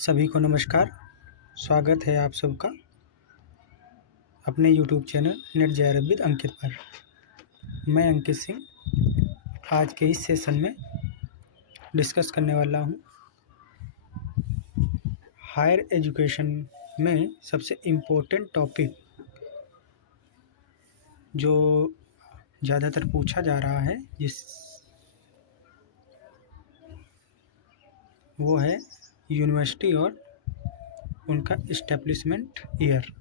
सभी को नमस्कार। स्वागत है आप सबका अपने YouTube channel NET J with Ankit पर। मैं अंकित सिंह आज के इस सेशन में डिस्कस करने वाला हूँ हायर एजुकेशन में सबसे इम्पोर्टेंट टॉपिक जो ज़्यादातर पूछा जा रहा है वो है यूनिवर्सिटी और उनका इस्टेब्लिशमेंट ईयर।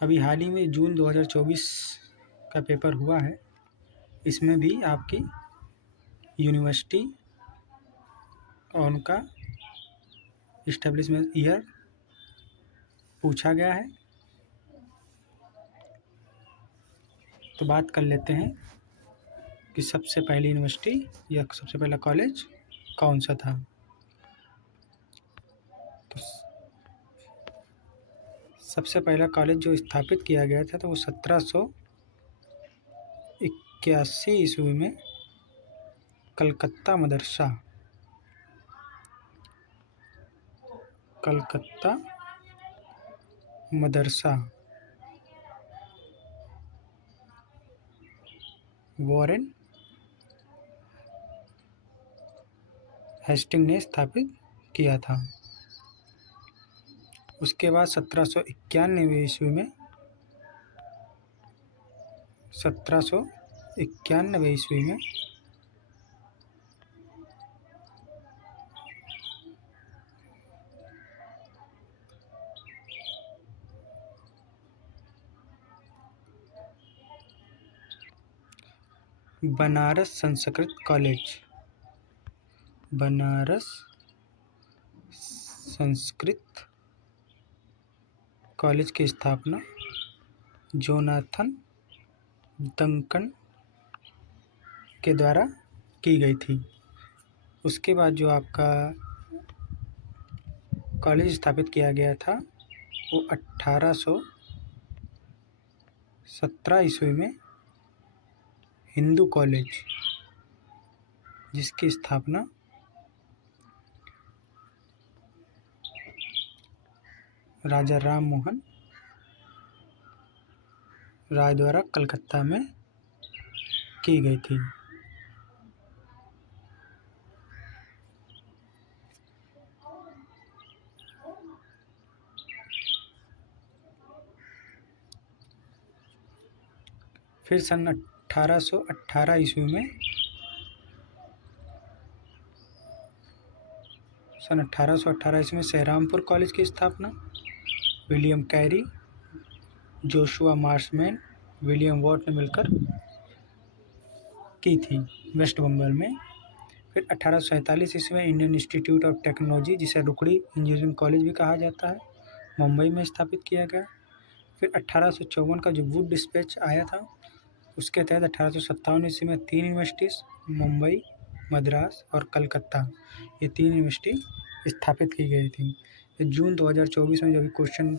अभी हाल ही में जून 2024 का पेपर हुआ है। इसमें भी आपकी यूनिवर्सिटी और उनका इस्टेब्लिशमेंट ईयर पूछा गया है। तो बात कर लेते हैं कि सबसे पहली यूनिवर्सिटी या सबसे पहला कॉलेज कौन सा था। तो सबसे पहला कॉलेज जो स्थापित किया गया था तो वो 1781 ईस्वी में कलकत्ता मदरसा वॉरेन हेस्टिंग ने स्थापित किया था। उसके बाद 1791 ईस्वी में बनारस संस्कृत कॉलेज की स्थापना जोनाथन डंकन के द्वारा की गई थी। उसके बाद जो आपका कॉलेज स्थापित किया गया था वो 1817 ईस्वी में हिंदू कॉलेज, जिसकी स्थापना राजा राम मोहन राय द्वारा कलकत्ता में की गई थी। फिर सन 1818 ईस्वी में सेहरामपुर कॉलेज की स्थापना William Carey, Joshua Marshman, William what ने मिलकर की थी वेस्ट बंगाल में। फिर 1847 ईस्वी में इंडियन इंस्टीट्यूट ऑफ टेक्नोलॉजी, जिसे रुकड़ी इंजीनियरिंग कॉलेज भी कहा जाता है, मुंबई में स्थापित किया गया। फिर 1854 का जो वुड डिस्पैच आया था, उसके तहत 1857 ईस्वी में 3 यूनिवर्सिटीज़ मुंबई, मद्रास और कलकत्ता, ये 3 यूनिवर्सिटी स्थापित की गई थी। जून 2024 में जो भी क्वेश्चन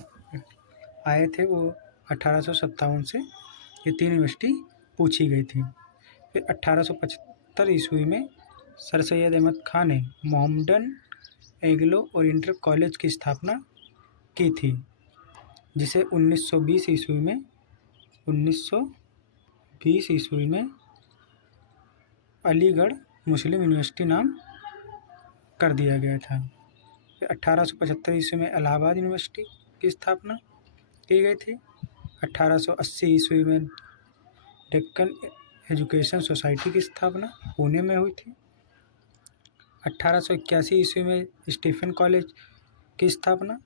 आए थे वो 1857 से ये 3 यूनिवर्सिटी पूछी गई थी। फिर 1875 ईस्वी में सर सैयद अहमद खान ने मोहम्मडन एंग्लो ओरिएंटल कॉलेज की स्थापना की थी, जिसे 1920 ईस्वी में अलीगढ़ मुस्लिम यूनिवर्सिटी नाम कर दिया गया था। फिर 1875 ईस्वी में इलाहाबाद यूनिवर्सिटी की स्थापना की गई थी। 1880 ईस्वी में डेक्कन एजुकेशन सोसाइटी की स्थापना पुणे में हुई थी। 1881 ईस्वी में स्टीफन कॉलेज की स्थापना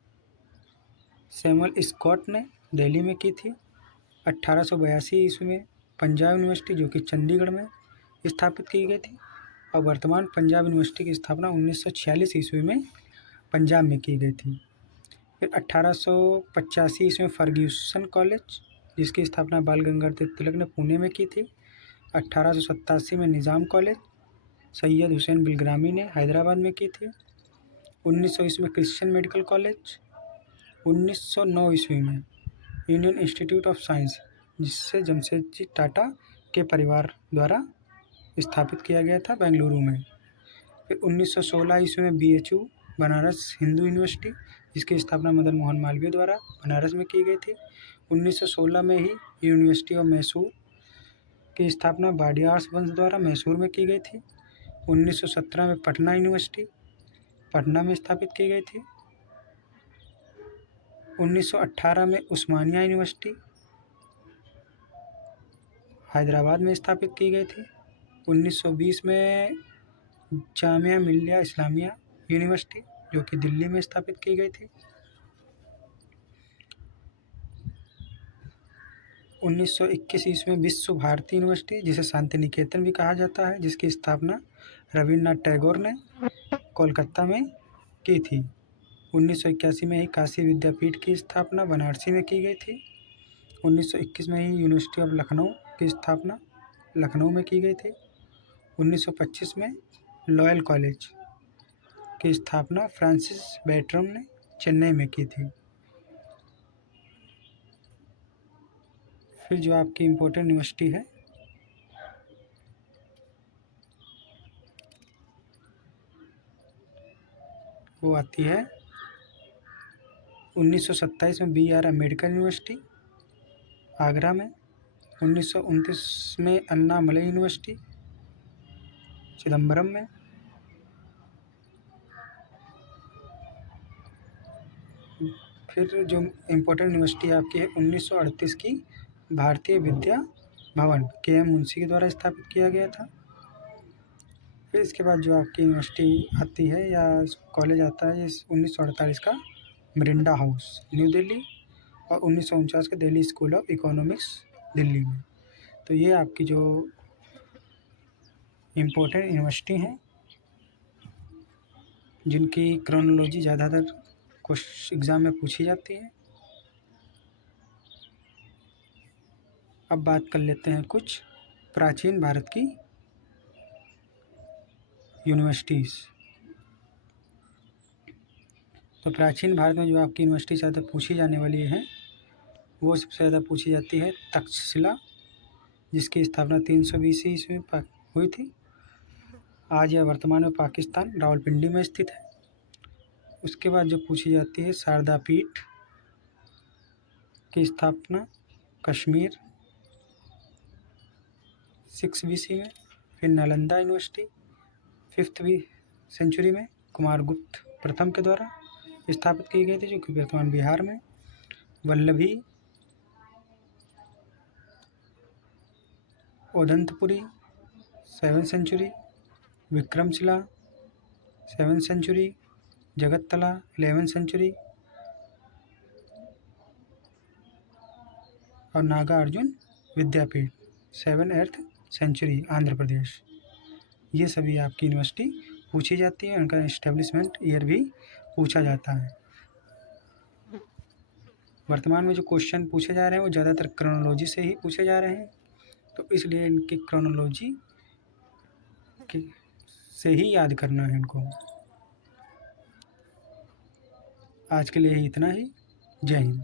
सैमुअल स्कॉट ने दिल्ली में की थी। 1882 ईस्वी में पंजाब यूनिवर्सिटी, जो कि चंडीगढ़ में स्थापित की गई थी, और वर्तमान पंजाब यूनिवर्सिटी की स्थापना 1946 ईस्वी में पंजाब में की गई थी। फिर 1885 ईस्वी में फर्ग्यूसन कॉलेज, जिसकी स्थापना बाल गंगाधर तिलक ने पुणे में की थी। 1887 में निज़ाम कॉलेज सैयद हुसैन बिलग्रामी ने हैदराबाद में की थी। 1900 ईस्वी में क्रिश्चियन मेडिकल कॉलेज। 1909 ईस्वी में इंडियन इंस्टीट्यूट ऑफ साइंस, जिससे जमशेदजी टाटा के परिवार द्वारा स्थापित किया गया था बेंगलुरु में। फिर 1916 ईस्वी में BHU बनारस हिंदू यूनिवर्सिटी, जिसकी स्थापना मदन मोहन मालवीय द्वारा बनारस में की गई थी। 1916 में ही यूनिवर्सिटी ऑफ मैसूर की स्थापना वाडियार वंश द्वारा मैसूर में की गई थी। 1917 में पटना यूनिवर्सिटी पटना में स्थापित की गई थी। 1918 में उस्मानिया यूनिवर्सिटी हैदराबाद में स्थापित की गई थी। 1920 में जामिया मिल्लिया इस्लामिया यूनिवर्सिटी, जो कि दिल्ली में स्थापित की गई थी। 1921 ईस्वी में विश्व भारती यूनिवर्सिटी, जिसे शांति निकेतन भी कहा जाता है, जिसकी स्थापना रविन्द्रनाथ टैगोर ने कोलकाता में की थी। 1981 में ही काशी विद्यापीठ की स्थापना बनारसी में की गई थी। 1921 में ही यूनिवर्सिटी ऑफ लखनऊ की स्थापना लखनऊ में की गई थी। 1925 में लॉयल कॉलेज की स्थापना फ्रांसिस बेर्ट्रम ने चेन्नई में की थी। फिर जो आपकी इम्पोर्टेंट यूनिवर्सिटी है वो आती है 1927 में BR अम्बेडकर यूनिवर्सिटी आगरा में। 1929 में अन्नामलई यूनिवर्सिटी चिदम्बरम में। फिर जो इम्पोर्टेंट यूनिवर्सिटी आपकी है 1938 की भारतीय विद्या भवन KM मुंशी के द्वारा स्थापित किया गया था। फिर इसके बाद जो आपकी यूनिवर्सिटी आती है या कॉलेज आता है, ये 1948 का मिरिंडा हाउस न्यू दिल्ली और 1949 का Delhi school of economics Delhi में। तो ये आपकी जो इम्पोर्टेंट यूनिवर्सिटी हैं जिनकी क्रोनोलॉजी ज़्यादातर क्वेश्चन एग्ज़ाम में पूछी जाती है। अब बात कर लेते हैं कुछ प्राचीन भारत की यूनिवर्सिटीज़। तो प्राचीन भारत में जो आपकी यूनिवर्सिटी ज़्यादा पूछी जाने वाली है वो सबसे ज़्यादा पूछी जाती है तक्षशिला, जिसकी स्थापना 320 ईस्वी में हुई थी। आज यह वर्तमान में पाकिस्तान रावलपिंडी में स्थित है। उसके बाद जो पूछी जाती है शारदा पीठ की स्थापना कश्मीर 6 BC में। फिर नालंदा यूनिवर्सिटी 5वीं सेंचुरी में कुमारगुप्त प्रथम के द्वारा स्थापित की गई थी, जो कि वर्तमान बिहार में। Vallabhi Odantapuri 7th century. Vikramashila 7th century. Jagattala 11th century और नागा अर्जुन विद्यापीठ 7th सेंचुरी आंध्र प्रदेश। ये सभी आपकी यूनिवर्सिटी पूछी जाती है, उनका इस्टेब्लिशमेंट ईयर भी पूछा जाता है। वर्तमान में जो क्वेश्चन पूछे जा रहे हैं वो ज़्यादातर क्रोनोलॉजी से ही पूछे जा रहे हैं, तो इसलिए इनकी क्रोनोलॉजी से ही याद करना है इनको। आज के लिए इतना ही। जय हिंद।